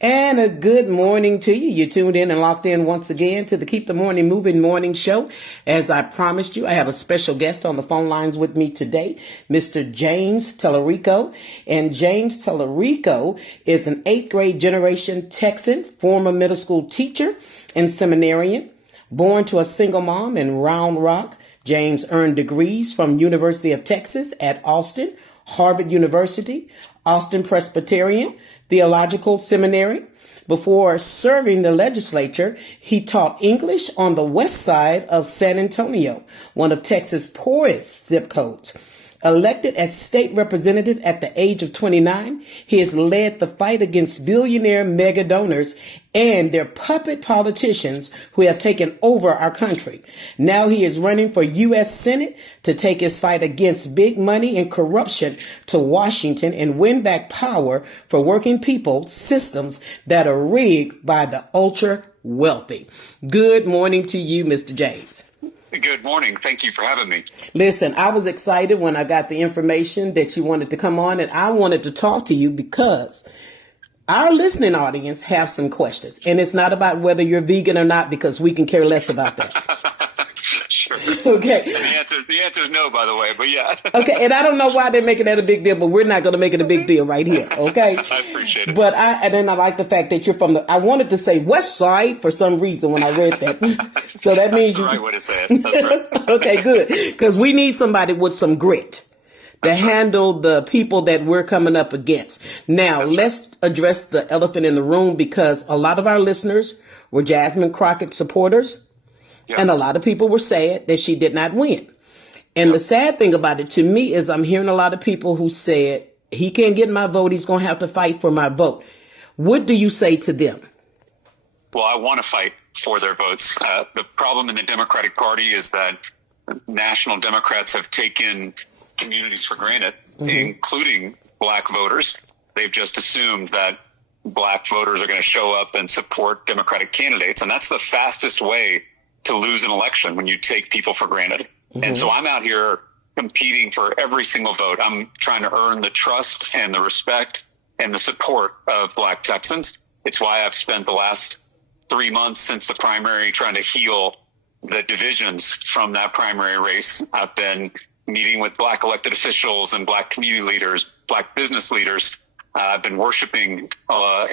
And a good morning to you. You tuned in and locked in once again to the Keep the Morning Moving Morning Show. As I promised you, I have a special guest on the phone lines with me today, Mr. James Talarico. And James Talarico is an 8th grade generation Texan, former middle school teacher and seminarian. Born to a single mom in Round Rock, James earned degrees from University of Texas at Austin, Harvard University, Austin Presbyterian Theological Seminary. Before serving the legislature, he taught English on the west side of San Antonio, one of Texas' poorest zip codes. Elected as state representative at the age of 29, he has led the fight against billionaire mega donors and their puppet politicians who have taken over our country. Now he is running for U.S. Senate to take his fight against big money and corruption to Washington and win back power for working people, systems that are rigged by the ultra wealthy. Good morning to you, Mr. James. Good morning. Thank you for having me. Listen, I was excited when I got the information that you wanted to come on, and I wanted to talk to you because our listening audience have some questions. And it's not about whether you're vegan or not, because we can care less about that. Sure. Okay. The answer is no, by the way, but yeah. Okay. And I don't know why they're making that a big deal, but we're not going to make it a big deal right here. Okay. I appreciate it. But and I like the fact that you're from I wanted to say West Side for some reason when I read that. So that means That's the right way to say it. That's right. Okay, good. Because we need somebody with some grit to handle the people that we're coming up against. Now, let's address the elephant in the room, because a lot of our listeners were Jasmine Crockett supporters. Yep. And a lot of people were sad that she did not win. And the sad thing about it to me is I'm hearing a lot of people who said, he can't get my vote, he's going to have to fight for my vote. What do you say to them? Well, I want to fight for their votes. The problem in the Democratic Party is that national Democrats have taken communities for granted, including black voters. They've just assumed that black voters are going to show up and support Democratic candidates. And that's the fastest way to lose an election, when you take people for granted. And so I'm out here competing for every single vote. I'm trying to earn the trust and the respect and the support of black Texans. It's why I've spent the last 3 months since the primary trying to heal the divisions from that primary race. I've been meeting with black elected officials and black community leaders, black business leaders. I've been worshiping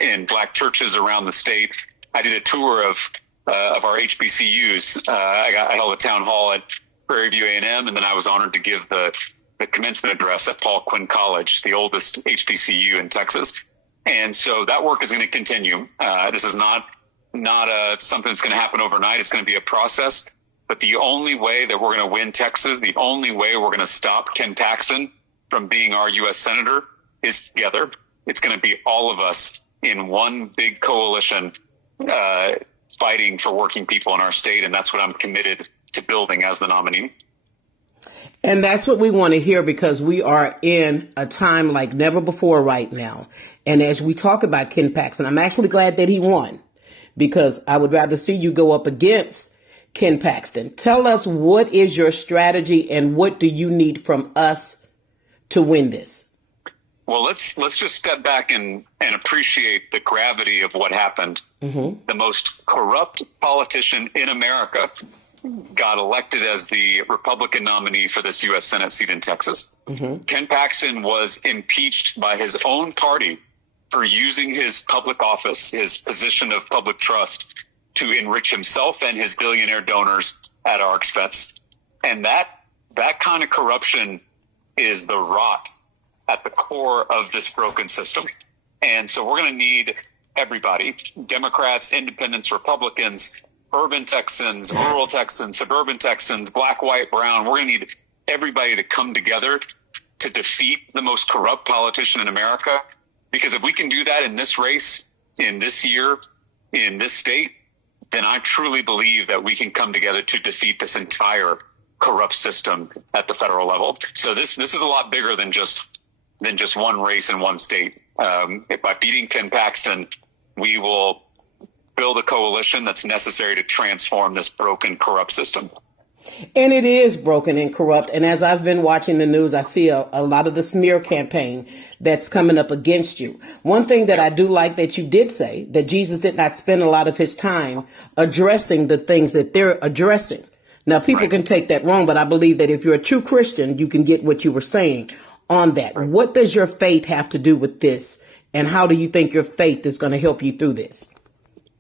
in black churches around the state. I did a tour of our HBCUs. I held a town hall at Prairie View A&M, and then I was honored to give the commencement address at Paul Quinn College, the oldest HBCU in Texas. And so that work is going to continue. This is not something that's going to happen overnight. It's going to be a process. But the only way that we're going to win Texas, the only way we're going to stop Ken Paxton from being our U.S. Senator is together. It's going to be all of us in one big coalition fighting for working people in our state. And that's what I'm committed to building as the nominee. And that's what we want to hear, because we are in a time like never before right now. And as we talk about Ken Paxton, I'm actually glad that he won, because I would rather see you go up against Ken Paxton. Tell us, what is your strategy and what do you need from us to win this? Well, let's just step back and appreciate the gravity of what happened. The most corrupt politician in America got elected as the Republican nominee for this U.S. Senate seat in Texas. Ken Paxton was impeached by his own party for using his public office, his position of public trust, to enrich himself and his billionaire donors at our expense. And that kind of corruption is the rot at the core of this broken system. And so we're going to need everybody, Democrats, independents, Republicans, urban Texans, rural Texans, suburban Texans, black, white, brown. We're going to need everybody to come together to defeat the most corrupt politician in America. Because if we can do that in this race, in this year, in this state, then I truly believe that we can come together to defeat this entire corrupt system at the federal level. So this is a lot bigger than just one race in one state. By beating Ken Paxton, we will build a coalition that's necessary to transform this broken, corrupt system. And it is broken and corrupt. And as I've been watching the news, I see a lot of the smear campaign that's coming up against you. One thing that I do like that you did say, that Jesus did not spend a lot of his time addressing the things that they're addressing. Now, people can take that wrong, but I believe that if you're a true Christian, you can get what you were saying on that. Right. What does your faith have to do with this? And how do you think your faith is going to help you through this?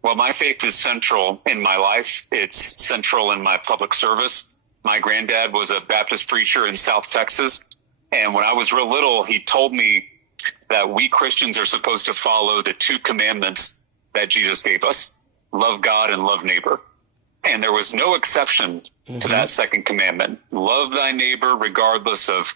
Well, my faith is central in my life. It's central in my public service. My granddad was a Baptist preacher in South Texas. And when I was real little, he told me that we Christians are supposed to follow the two commandments that Jesus gave us: love God and love neighbor. And there was no exception to that second commandment. Love thy neighbor regardless of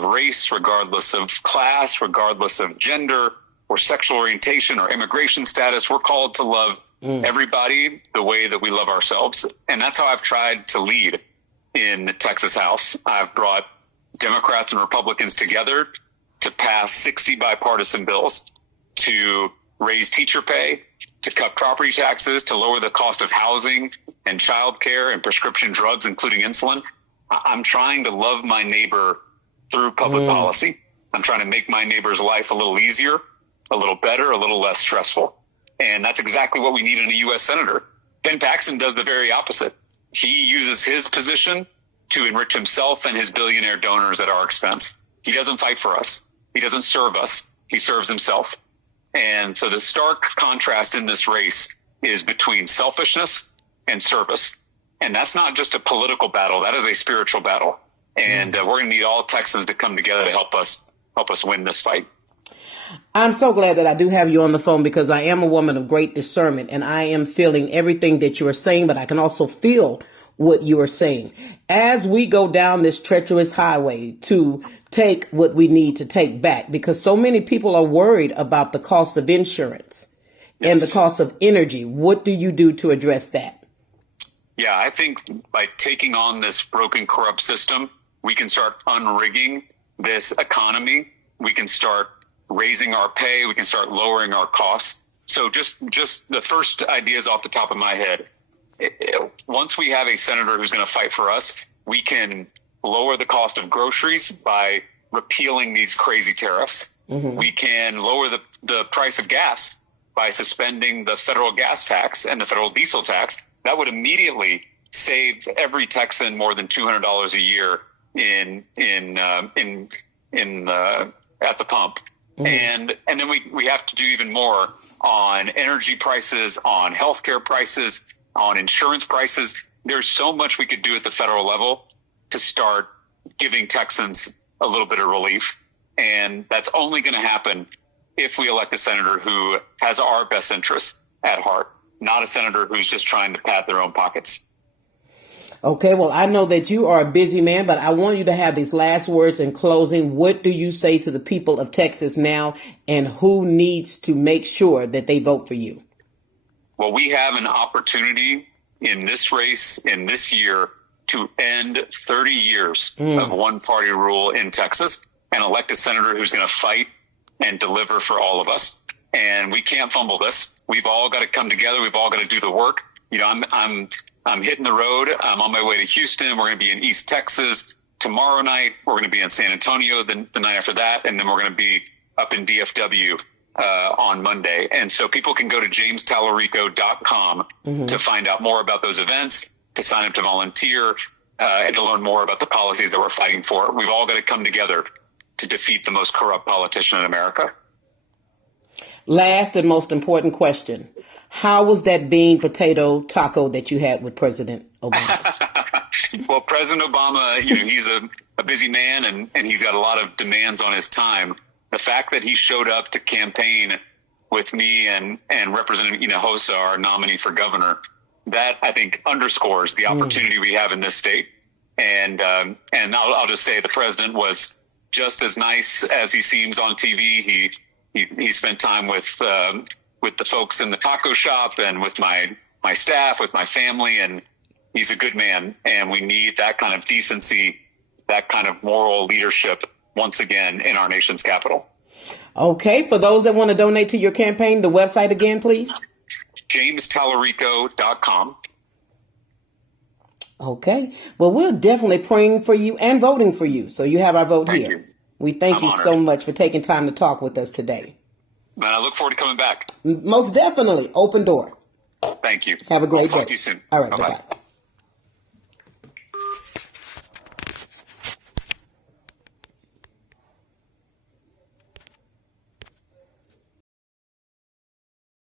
race, regardless of class, regardless of gender or sexual orientation or immigration status. We're called to love everybody the way that we love ourselves. And that's how I've tried to lead in the Texas House. I've brought Democrats and Republicans together to pass 60 bipartisan bills to raise teacher pay, to cut property taxes, to lower the cost of housing and childcare and prescription drugs, including insulin. I'm trying to love my neighbor through public policy. I'm trying to make my neighbor's life a little easier, a little better, a little less stressful. And that's exactly what we need in a U.S. Senator. Ken Paxton does the very opposite. He uses his position to enrich himself and his billionaire donors at our expense. He doesn't fight for us. He doesn't serve us. He serves himself. And so the stark contrast in this race is between selfishness and service. And that's not just a political battle. That is a spiritual battle. And we're going to need all Texans to come together to help us win this fight. I'm so glad that I do have you on the phone, because I am a woman of great discernment, and I am feeling everything that you are saying, but I can also feel what you are saying. As we go down this treacherous highway to take what we need to take back, because so many people are worried about the cost of insurance and the cost of energy. What do you do to address that? Yeah, I think by taking on this broken, corrupt system, we can start unrigging this economy. We can start raising our pay. We can start lowering our costs. So just the first ideas off the top of my head. Once we have a senator who's going to fight for us, we can lower the cost of groceries by repealing these crazy tariffs. We can lower the price of gas by suspending the federal gas tax and the federal diesel tax. That would immediately save every Texan more than $200 a year at the pump. And then we have to do even more on energy prices, on healthcare prices, on insurance prices. There's so much we could do at the federal level to start giving Texans a little bit of relief. And that's only going to happen if we elect a senator who has our best interests at heart, not a senator who's just trying to pad their own pockets. Okay, well, I know that you are a busy man, but I want you to have these last words in closing. What do you say to the people of Texas now, and who needs to make sure that they vote for you? Well, we have an opportunity in this race, in this year, to end 30 years of one-party rule in Texas and elect a senator who's going to fight and deliver for all of us. And we can't fumble this. We've all got to come together. We've all got to do the work. You know, I'm hitting the road. I'm on my way to Houston. We're going to be in East Texas tomorrow night. We're going to be in San Antonio the night after that. And then we're going to be up in DFW on Monday. And so people can go to jamestalarico.com to find out more about those events, to sign up to volunteer, and to learn more about the policies that we're fighting for. We've all got to come together to defeat the most corrupt politician in America. Last and most important question. How was that bean potato taco that you had with President Obama? Well, President Obama, you know, he's a busy man and he's got a lot of demands on his time. The fact that he showed up to campaign with me and Representative Hinojosa, our nominee for governor, that I think underscores the opportunity we have in this state. And I'll just say the president was just as nice as he seems on TV. He spent time with the folks in the taco shop and with my staff, with my family, and he's a good man. And we need that kind of decency, that kind of moral leadership once again in our nation's capital. Okay. For those that want to donate to your campaign, the website again, please. jamestalarico.com. Okay. Well, we're definitely praying for you and voting for you. So you have our vote Thank here. you. We thank I'm you so honored. much for taking time to talk with us today. And I look forward to coming back. Most definitely. Open door. Thank you. Have a great I'll talk day. to you soon. All right. Bye-bye. Bye-bye.